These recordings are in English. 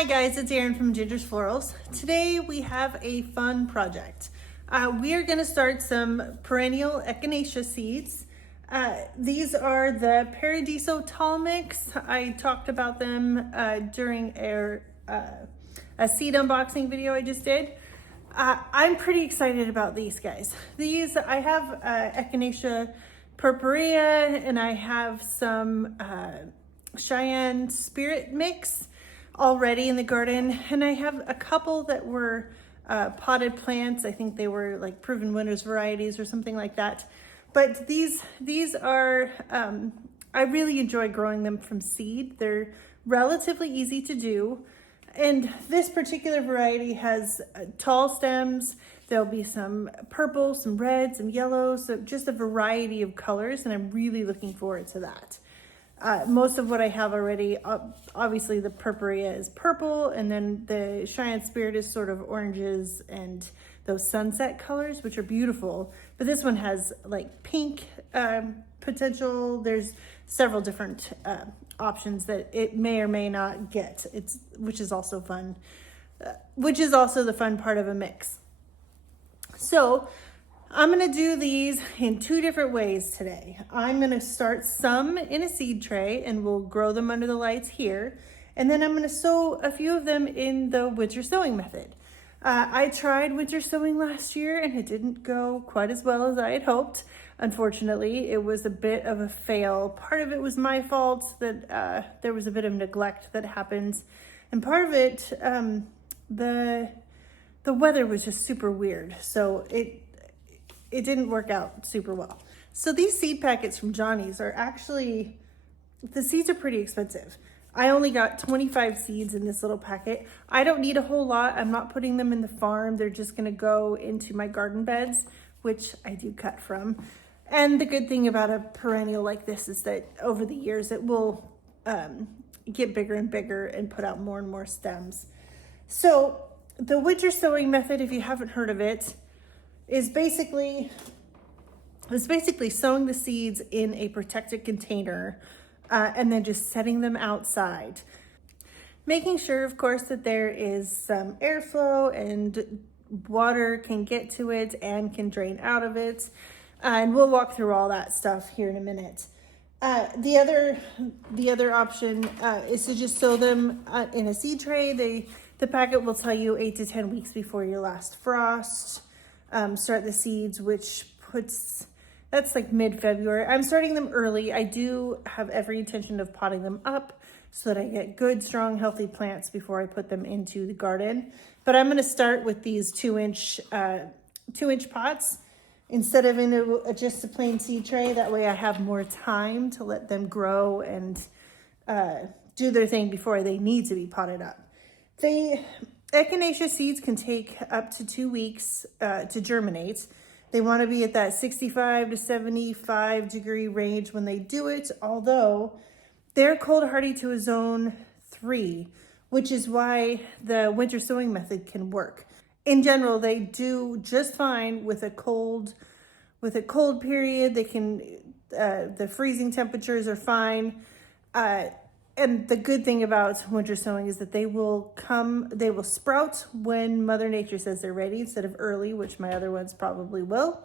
Hi guys, it's Erin from Ginger's Florals. Today we have a fun project. We are going to start some perennial Echinacea seeds. These are the Paradiso Tall Mix. I talked about them during a seed unboxing video I just did. I'm pretty excited about these guys. I have Echinacea purpurea and I have some Cheyenne Spirit Mix already in the garden, and I have a couple that were potted plants. I think they were like proven winners varieties or something like that. But these are, I really enjoy growing them from seed. They're relatively easy to do. And this particular variety has tall stems. There'll be some purple, some red, some yellow, so just a variety of colors, and I'm really looking forward to that. Most of what I have already, obviously the purpurea is purple, and then the Cheyenne Spirit is sort of oranges and those sunset colors, which are beautiful. But this one has like pink potential. There's several different options that it may or may not get, which is also fun, which is also the fun part of a mix. So I'm gonna do these in two different ways today. I'm gonna start some in a seed tray and we'll grow them under the lights here. And then I'm gonna sow a few of them in the winter sowing method. I tried winter sowing last year and it didn't go quite as well as I had hoped. Unfortunately, it was a bit of a fail. Part of it was my fault that there was a bit of neglect that happened. And part of it, the weather was just super weird. So it didn't work out super well. So these seed packets from Johnny's are actually, the seeds are pretty expensive. I only got 25 seeds in this little packet. I don't need a whole lot. I'm not putting them in the farm. They're just gonna go into my garden beds, which I do cut from. And the good thing about a perennial like this is that over the years, it will get bigger and bigger and put out more and more stems. So the winter sowing method, if you haven't heard of it, is basically sowing the seeds in a protected container and then just setting them outside. Making sure, of course, that there is some airflow and water can get to it and can drain out of it. And we'll walk through all that stuff here in a minute. The other option is to just sow them in a seed tray. The packet will tell you 8 to 10 weeks before your last frost. Start the seeds, that's like mid-February. I'm starting them early. I do have every intention of potting them up so that I get good, strong, healthy plants before I put them into the garden. But I'm gonna start with these 2-inch pots instead of in just a plain seed tray. That way I have more time to let them grow and do their thing before they need to be potted up. Echinacea seeds can take up to 2 weeks to germinate. They want to be at that 65 to 75 degree range when they do it, although they're cold hardy to a zone 3, which is why the winter sowing method can work. In general, they do just fine with a cold period. They can, the freezing temperatures are fine. And the good thing about winter sowing is that they will sprout when Mother Nature says they're ready instead of early, which my other ones probably will.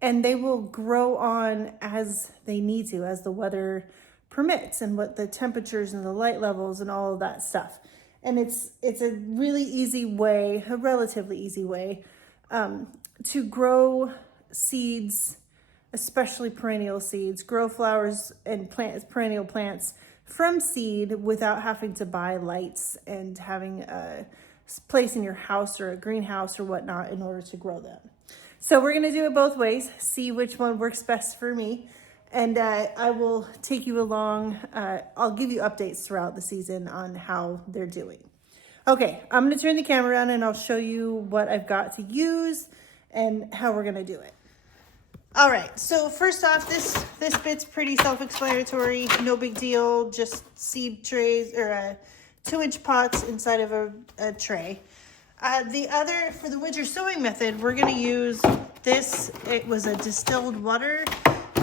And they will grow on as they need to, as the weather permits and what the temperatures and the light levels and all of that stuff. And it's a really easy way, a relatively easy way, to grow seeds, especially perennial seeds, grow flowers and perennial plants from seed without having to buy lights and having a place in your house or a greenhouse or whatnot in order to grow them. So we're gonna do it both ways, see which one works best for me. And I will take you along. I'll give you updates throughout the season on how they're doing. Okay, I'm gonna turn the camera on and I'll show you what I've got to use and how we're gonna do it. All right, so first off, this bit's pretty self-explanatory, no big deal, just seed trays or 2-inch pots inside of a tray. For the winter sowing method, we're gonna use this. It was a distilled water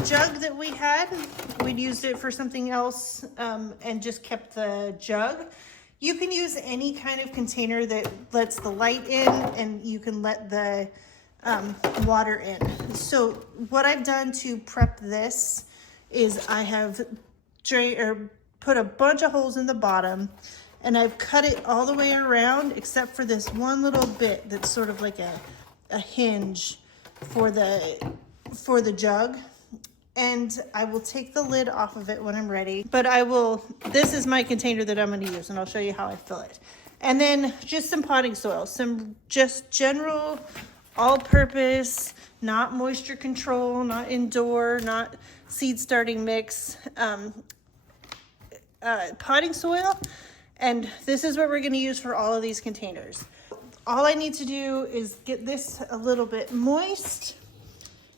jug that we had. We'd used it for something else and just kept the jug. You can use any kind of container that lets the light in, and you can let the water in. So what I've done to prep this is I have put a bunch of holes in the bottom, and I've cut it all the way around except for this one little bit that's sort of like a hinge for the jug. And I will take the lid off of it when I'm ready. But this is my container that I'm going to use, and I'll show you how I fill it. And then just some potting soil, some just general all-purpose, not moisture control, not indoor, not seed starting mix, potting soil. And this is what we're going to use for all of these containers. All I need to do is get this a little bit moist.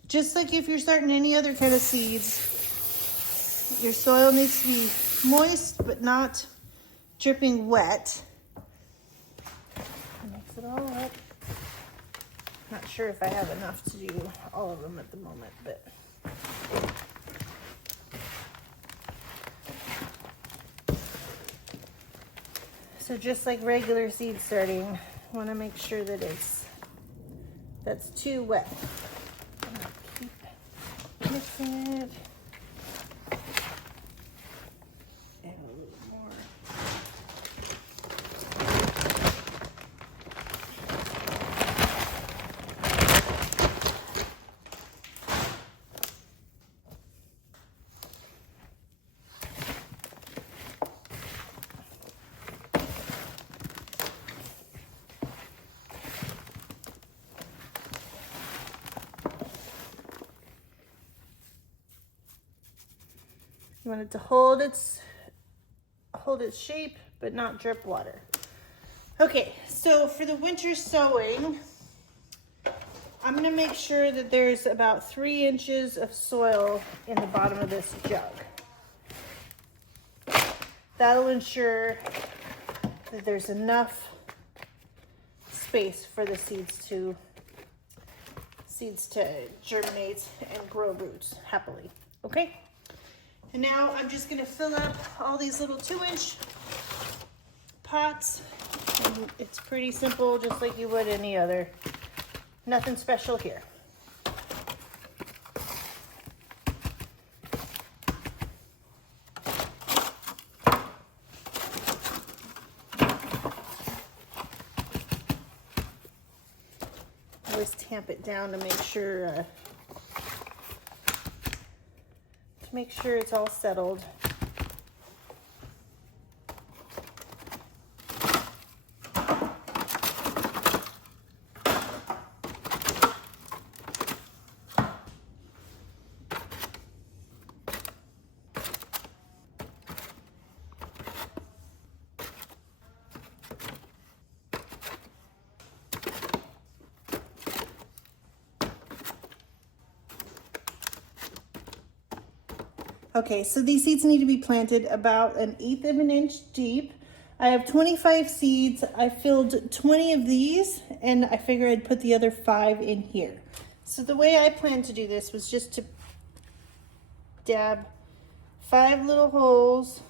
Just like if you're starting any other kind of seeds, your soil needs to be moist but not dripping wet. Mix it all up. Not sure if I have enough to do all of them at the moment, but so just like regular seed starting, I want to make sure that that's too wet. Mixing it. And a little more. You want it to hold its shape, but not drip water. Okay, so for the winter sowing, I'm gonna make sure that there's about 3 inches of soil in the bottom of this jug. That'll ensure that there's enough space for the seeds to germinate and grow roots happily, okay? And now I'm just gonna fill up all these little 2-inch pots. And it's pretty simple, just like you would any other. Nothing special here. Always tamp it down to make sure it's all settled. Okay, so these seeds need to be planted about 1/8 of an inch deep. I have 25 seeds. I filled 20 of these, and I figured I'd put the other 5 in here. So the way I planned to do this was just to dab 5 little holes,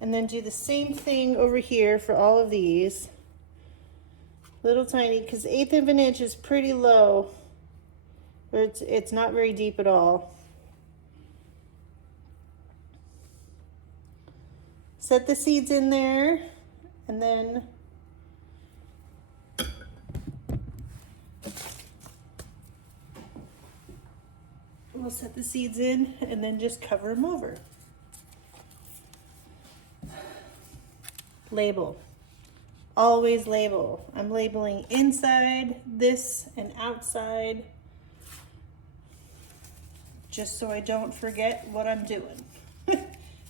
and then do the same thing over here for all of these. Little tiny, because 1/8 of an inch is pretty low, or it's not very deep at all. Set the seeds in there, and then we'll set the seeds in and then just cover them over. Label. Always label. I'm labeling inside, this, and outside, just so I don't forget what I'm doing.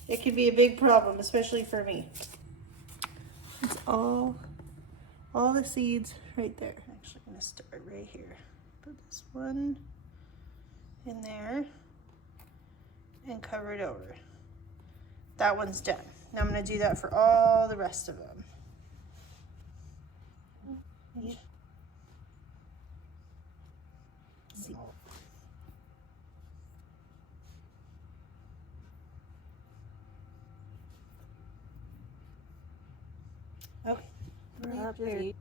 It can be a big problem, especially for me. It's all the seeds right there. Actually, I'm gonna start right here. Put this one in there and cover it over. That one's done. Now I'm gonna do that for all the rest of them. Yeah. See. Okay, we're up here.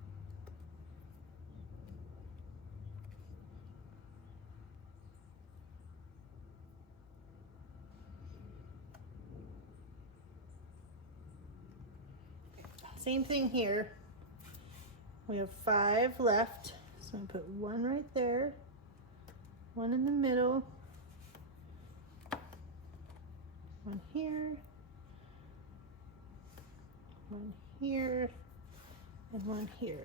Same thing here. We have 5 left. So I'm gonna put 1 right there, 1 in the middle, 1 here, 1 here, and 1 here.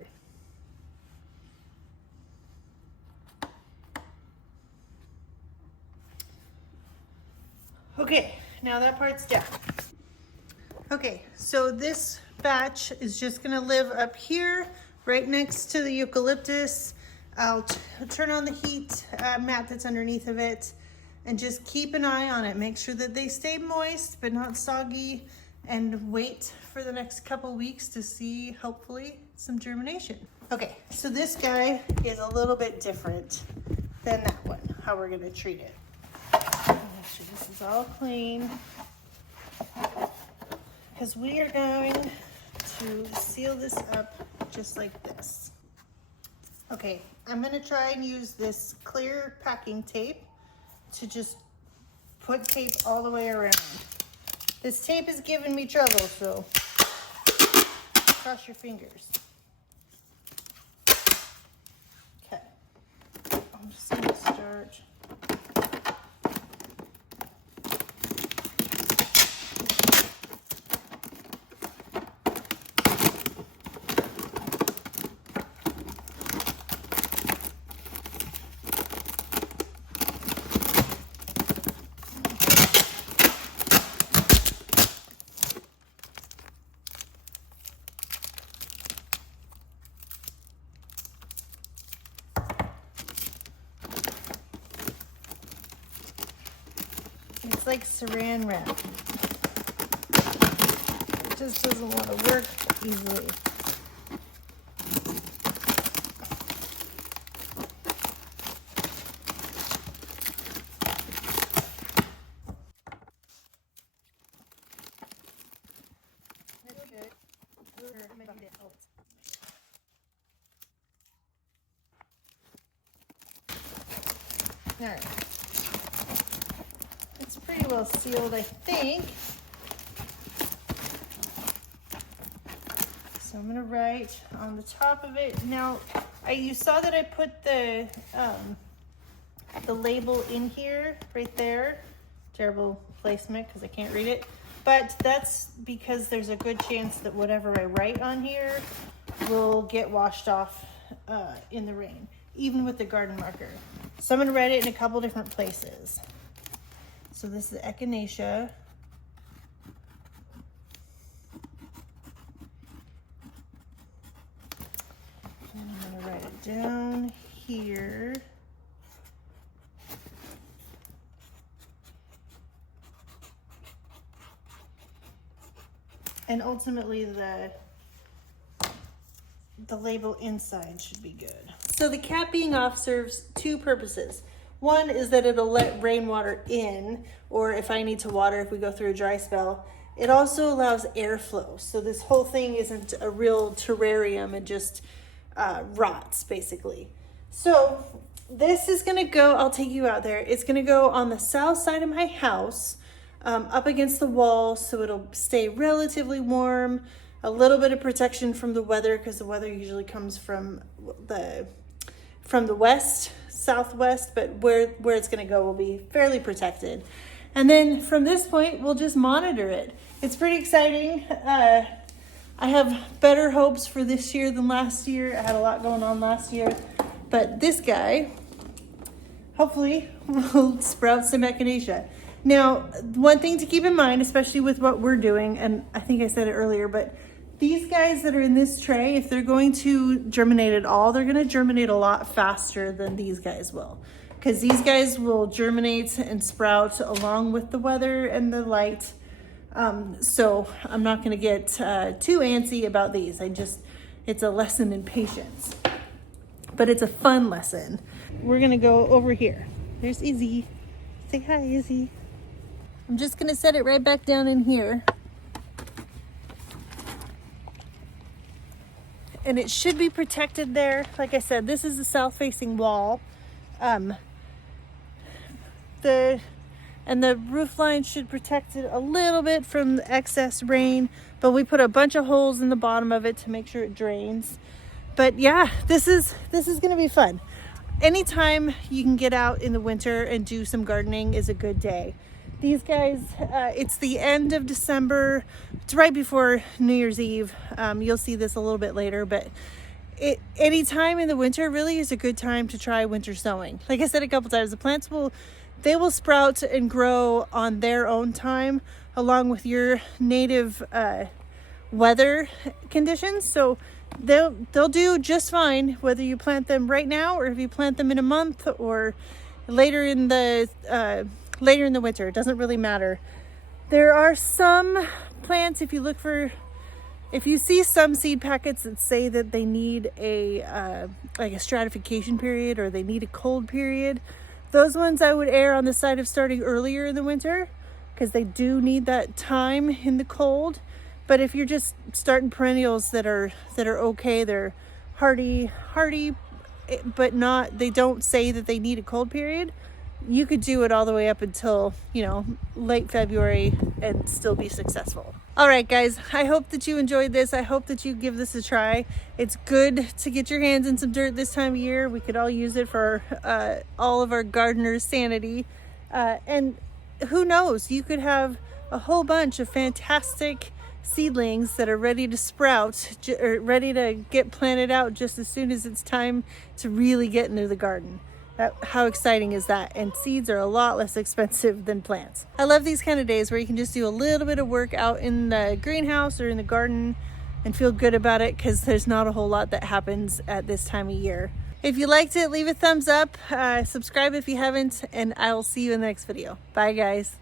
Okay, now that part's done. Okay, so this batch is just gonna live up here, right next to the eucalyptus. I'll turn on the heat mat that's underneath of it and just keep an eye on it. Make sure that they stay moist but not soggy, and wait for the next couple weeks to see, hopefully, some germination. Okay, so this guy is a little bit different than that one, how we're gonna treat it. Make sure this is all clean, because we are going to seal this up just like this. Okay, I'm gonna try and use this clear packing tape to just put tape all the way around. This tape is giving me trouble, so cross your fingers. Okay, I'm just gonna start. It's like saran wrap. It just doesn't want to work easily. All right. It's pretty well sealed, I think. So I'm gonna write on the top of it. Now, you saw that I put the label in here, right there. Terrible placement because I can't read it. But that's because there's a good chance that whatever I write on here will get washed off in the rain, even with the garden marker. So I'm gonna write it in a couple different places. So this is Echinacea. And I'm gonna write it down here. And ultimately the label inside should be good. So the cap being off serves 2 purposes. One is that it'll let rainwater in, or if I need to water if we go through a dry spell. It also allows airflow. So this whole thing isn't a real terrarium, it just rots basically. So this is gonna go, I'll take you out there. It's gonna go on the south side of my house, up against the wall, so it'll stay relatively warm, a little bit of protection from the weather, because the weather usually comes from the west, southwest, but where it's gonna go will be fairly protected. And then from this point, we'll just monitor it. It's pretty exciting. I have better hopes for this year than last year. I had a lot going on last year, but this guy hopefully will sprout some echinacea. Now, one thing to keep in mind, especially with what we're doing, and I think I said it earlier, but these guys that are in this tray, if they're going to germinate at all, they're gonna germinate a lot faster than these guys will. Because these guys will germinate and sprout along with the weather and the light. So I'm not gonna get too antsy about these. It's a lesson in patience. But it's a fun lesson. We're gonna go over here. There's Izzy. Say hi, Izzy. I'm just gonna set it right back down in here. and it should be protected there. Like I said, this is a south facing wall. The roof line should protect it a little bit from the excess rain, but we put a bunch of holes in the bottom of it to make sure it drains. But yeah, this is gonna be fun. Anytime you can get out in the winter and do some gardening is a good day. These guys, it's the end of December. It's right before New Year's Eve. You'll see this a little bit later, but any time in the winter really is a good time to try winter sowing. Like I said a couple times, the plants will sprout and grow on their own time along with your native weather conditions. So they'll do just fine whether you plant them right now or if you plant them in a month or later in the winter. It doesn't really matter. There are some plants, if you see some seed packets that say that they need a like a stratification period or they need a cold period, those ones I would err on the side of starting earlier in the winter because they do need that time in the cold. But if you're just starting perennials that are okay, they're hardy, but they don't say that they need a cold period, you could do it all the way up until, late February and still be successful. All right, guys, I hope that you enjoyed this. I hope that you give this a try. It's good to get your hands in some dirt this time of year. We could all use it for all of our gardeners' sanity. And who knows, you could have a whole bunch of fantastic seedlings that are ready to sprout or ready to get planted out just as soon as it's time to really get into the garden. How exciting is that? And seeds are a lot less expensive than plants. I love these kind of days where you can just do a little bit of work out in the greenhouse or in the garden and feel good about it because there's not a whole lot that happens at this time of year. If you liked it, leave a thumbs up, subscribe if you haven't, and I will see you in the next video. Bye, guys.